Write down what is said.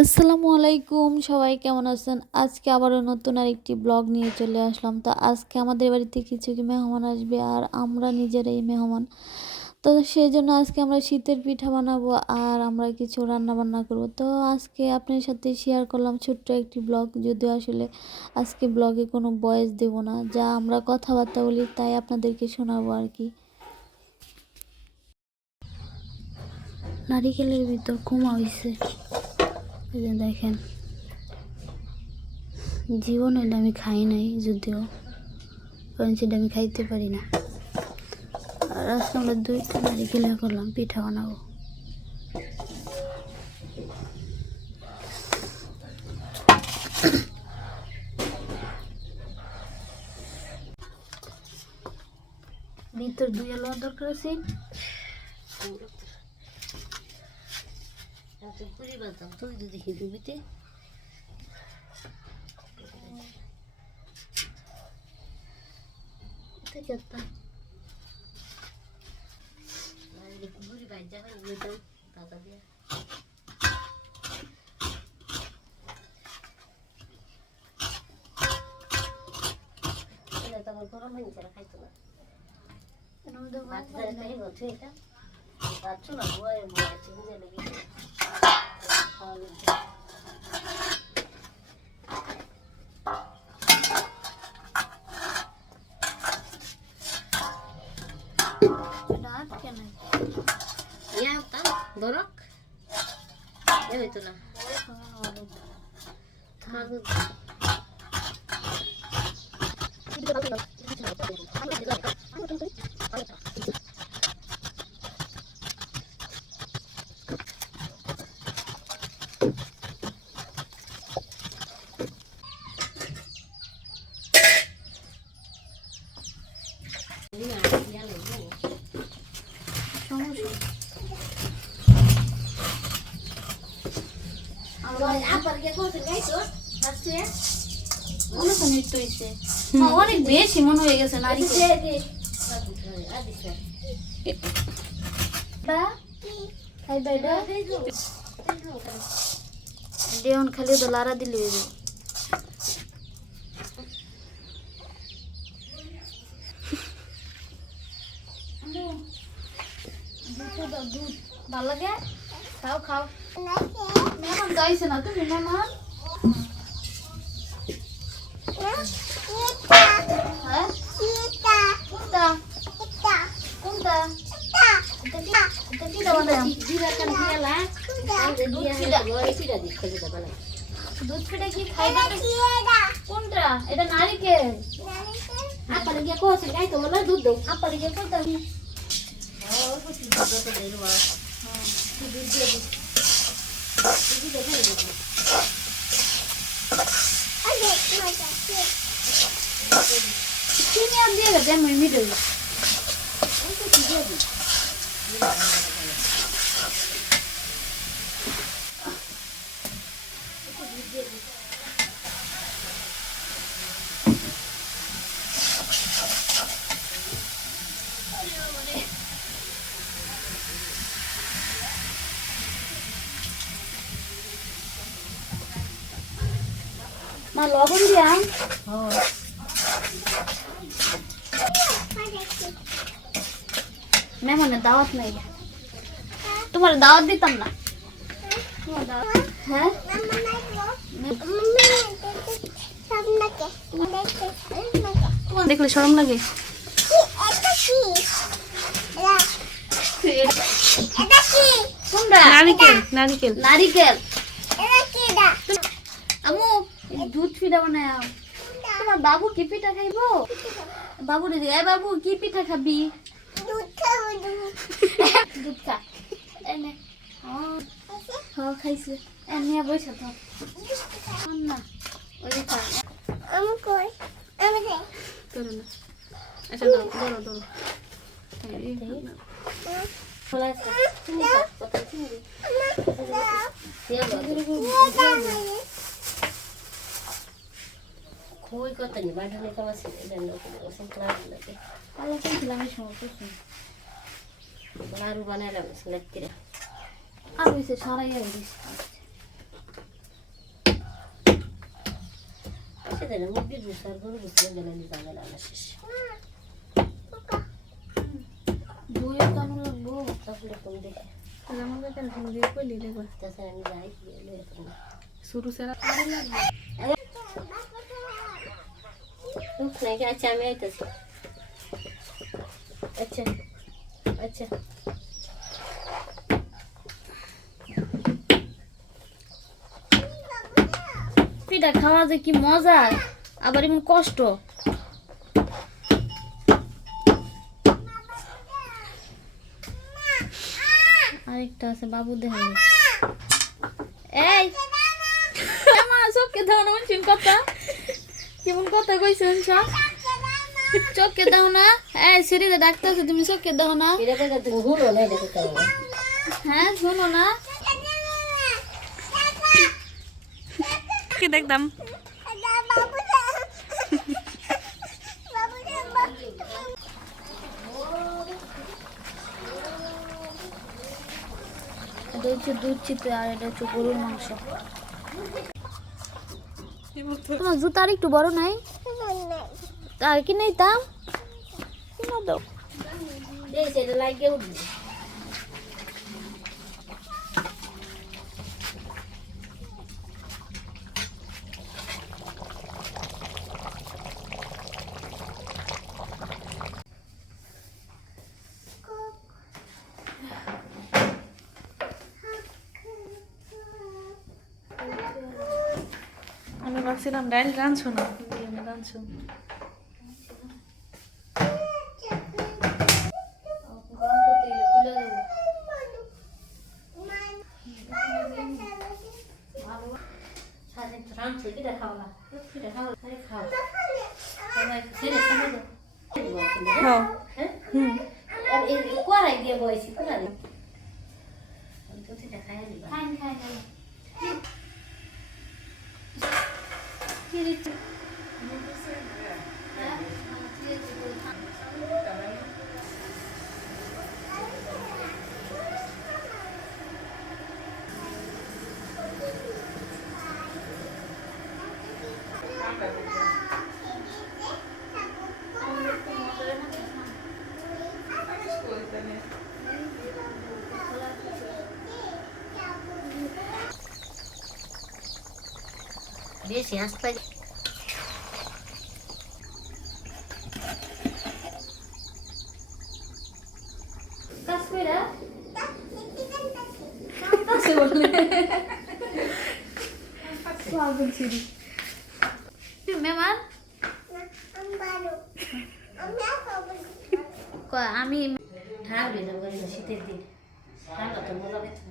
আসসালামু আলাইকুম, সবাই কেমন আছেন? আজকে আবারও নতুন আরেকটি ব্লগ নিয়ে চলে আসলাম। তো আজকে আমাদের বাড়িতে কিছু মেহমান আসবে আর আমরা নিজেরাই মেহমান। তো সেই জন্য আজকে আমরা শীতের পিঠা বানাবো আর আমরা কিছু রান্না বান্না করব। তো আজকে আপনার সাথে শেয়ার করলাম ছোট্ট একটি ব্লগ, যদিও আসলে আজকে ব্লগে কোনো ভয়েস দেব না, যা আমরা কথাবার্তা বলি তাই আপনাদেরকে শোনাবো আর কি। নারিকেলের ভিতর কুমা হয়েছে, এই যে দেখেন। জীবন হইলে আমি খাই নাই, যদিও কারণ সেটা আমি খাইতে পারি না। আর আজকে আমরা 2টা নারিকেল করলাম, পিঠা বানাবো। ভিতর 2 আলু দরকার আছে। পুরি বাদাম তুই যদি হিদুবিতে এটা পুরি বাজা হয় এটা দাদা দিয়া এটা তো গরম হয়ে গেছে, খাইতো না এর মধ্যে ভাত খাই বলছে। এটা ভাত চুলা বয়ে বয়ে বুঝে লেগে খাওয়া গেছে। রাত কেন ইয়া তা দরক এ হইতো না থাকো। অনেক বেশি মনে হয়ে গেছে দেওয়ান খালি তো লারা দিলে দুধ ভালো লাগে। খাও খাও, মেহমান গাইছে না তুমি মেহমান। দুধ পিঠা কি খাইবা কোনটা? এটা নারিকেল। আপারে গিয়ে কোসে গাই তো বলে দুধ দাও। আপারে গিয়ে কোনটা দুধ দিয়ে দিই। চিনি আর দিয়ে গেছে আমি মিটে মা লবণ দিয়া মেহমানের দাওয়াত নাই, তোমার দাওয়াত দিতাম না। হ্যাঁ তোমার দেখলে শরম লাগে। নারিকেল নারিকেল নারিকেল আমু দুধ পিঠা বানায়। তোমার বাবু কি পিঠা খাইবো? বাবু রে জিগাই, বাবু কি পিঠা খাবি? দুধ খাবো। দুধ খা এনে। হ্যাঁ খাইছে এনে বসে থাক না ওই খা। আমি কই আমি খাই তোর না। আচ্ছা ধরো ধরো ধরো খোলা আছে তুমি কথা শুনবি কই কত নি বাড়ালে কেমন আছে এটা না ওসব ক্লাস লাগে আলো কিনছিলাম এই সময় কিছু লাড়ু বানাইলাম লাগতে আর হইছে সারাই আর দিস খেতে না মুরগির রুচ আর গরুর রুচ গেলে জায়গা না শেষ বই কেমন লাগবো তাহলে কোন দেখে আমার বেকার ফোন দিয়ে কইলি দেখো তাছাড়া আমি যাই গেলে শুরু সেরা আরে লাগবে নাকি আচ্ছা আমি আইতেছি আচ্ছা আচ্ছা পিঠা খাওয়া যে কি মজা আবার এমন কষ্ট আরেকটা আছে বাবু দেখালে এই মা চোখকে দাও না শুন কথা কেমন কথা কইছেন সব চোখকে দাও না এই সিরিজে ডাক্তার আছে তুমি চোখকে দাও না এটা তো তুমি হুলো না দেখো কেন হ্যাঁ শোনো না কি দেখতাম এটা হচ্ছে দুধ চিত্র আর এটা হচ্ছে গরুর মাংস তোমার জুতা আর একটু বড় নাই আর কি নেই দাম কিনা দাও দেখছে এটা লাগিয়ে উঠবে আমি ভাবছিলাম ডাইল রাঁধছো না রাঁধছো বেশি হাসতে কাশ্মীরা কাছে বললে পাগল ছিলি মেমান আমি ঠান্ডা শীতের দিন ঠান্ডা তো মজা পেয়েছে